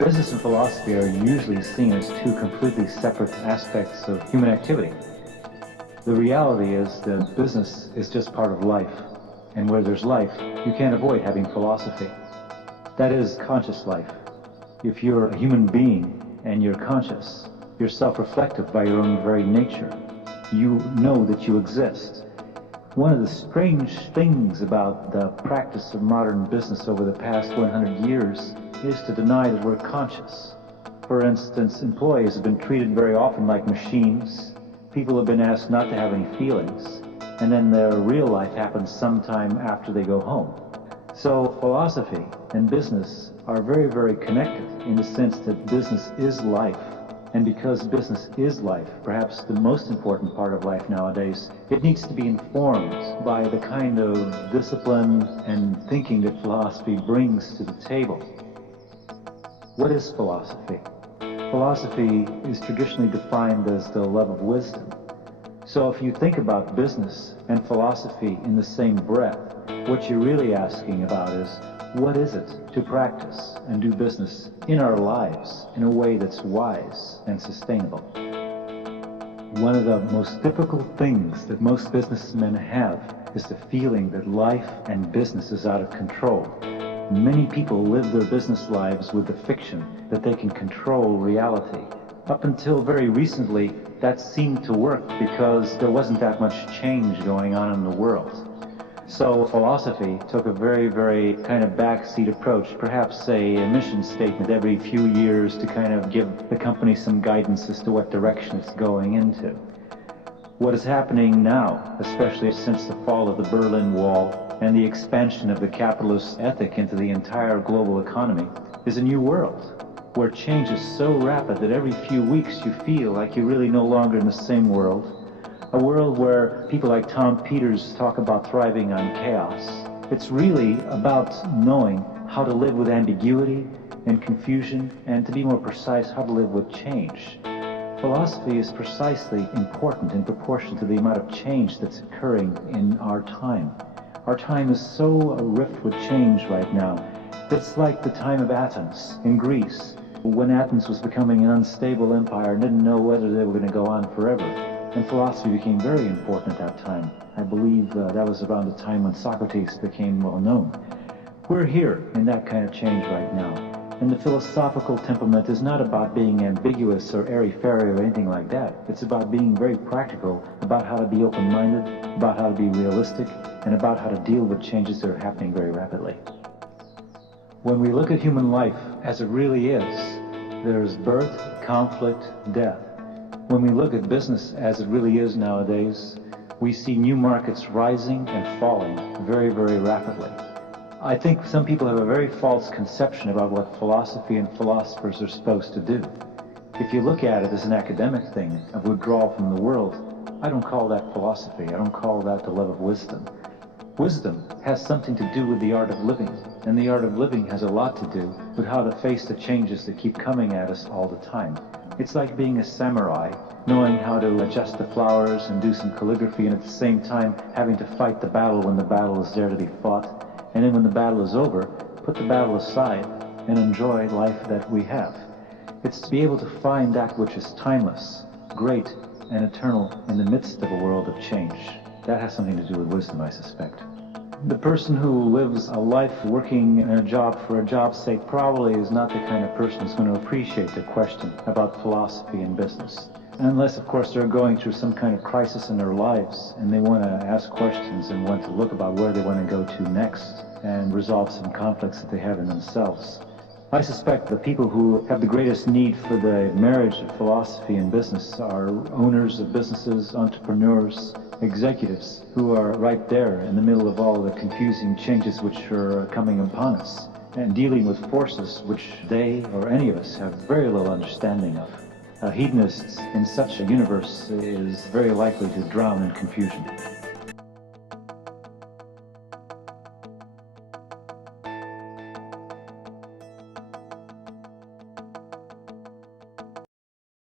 Business and philosophy are usually seen as two completely separate aspects of human activity. The reality is that business is just part of life, and where there's life, you can't avoid having philosophy. That is conscious life. If you're a human being and you're conscious, you're self-reflective by your own very nature. You know that you exist. One of the strange things about the practice of modern business over the past 100 years is to deny that we're conscious. For instance, employees have been treated very often like machines. People have been asked not to have any feelings, and then their real life happens sometime after they go home. So philosophy and business are very, very connected in the sense that business is life. And because business is life, perhaps the most important part of life nowadays, it needs to be informed by the kind of discipline and thinking that philosophy brings to the table. What is philosophy? Philosophy is traditionally defined as the love of wisdom. So if you think about business and philosophy in the same breath, what you're really asking about is, what is it to practice and do business in our lives in a way that's wise and sustainable? One of the most difficult things that most businessmen have is the feeling that life and business is out of control. Many people live their business lives with the fiction that they can control reality. Up until very recently, that seemed to work because there wasn't that much change going on in the world. So philosophy took a very, very kind of backseat approach, perhaps a mission statement every few years to kind of give the company some guidance as to what direction it's going into. What is happening now, especially since the fall of the Berlin Wall and the expansion of the capitalist ethic into the entire global economy, is a new world where change is so rapid that every few weeks you feel like you're really no longer in the same world. A world where people like Tom Peters talk about thriving on chaos. It's really about knowing how to live with ambiguity and confusion, and to be more precise, how to live with change. Philosophy is precisely important in proportion to the amount of change that's occurring in our time. Our time is so rife with change right now. It's like the time of Athens in Greece, when Athens was becoming an unstable empire and didn't know whether they were going to go on forever. And philosophy became very important at that time. I believe that was around the time when Socrates became well known. We're here in that kind of change right now. And the philosophical temperament is not about being ambiguous or airy-fairy or anything like that. It's about being very practical, about how to be open-minded, about how to be realistic, and about how to deal with changes that are happening very rapidly. When we look at human life as it really is, there's birth, conflict, death. When we look at business as it really is nowadays, we see new markets rising and falling very, very rapidly. I think some people have a very false conception about what philosophy and philosophers are supposed to do. If you look at it as an academic thing of withdrawal from the world, I don't call that philosophy. I don't call that the love of wisdom. Wisdom has something to do with the art of living, and the art of living has a lot to do with how to face the changes that keep coming at us all the time. It's like being a samurai, knowing how to adjust the flowers and do some calligraphy, and at the same time having to fight the battle when the battle is there to be fought, and then when the battle is over, put the battle aside and enjoy life that we have. It's to be able to find that which is timeless, great, and eternal in the midst of a world of change. That has something to do with wisdom, I suspect. The person who lives a life working in a job for a job's sake probably is not the kind of person who's going to appreciate the question about philosophy and business. Unless, of course, they're going through some kind of crisis in their lives and they want to ask questions and want to look about where they want to go to next and resolve some conflicts that they have in themselves. I suspect the people who have the greatest need for the marriage of philosophy and business are owners of businesses, entrepreneurs, executives who are right there in the middle of all the confusing changes which are coming upon us and dealing with forces which they or any of us have very little understanding of. Hedonists in such a universe is very likely to drown in confusion.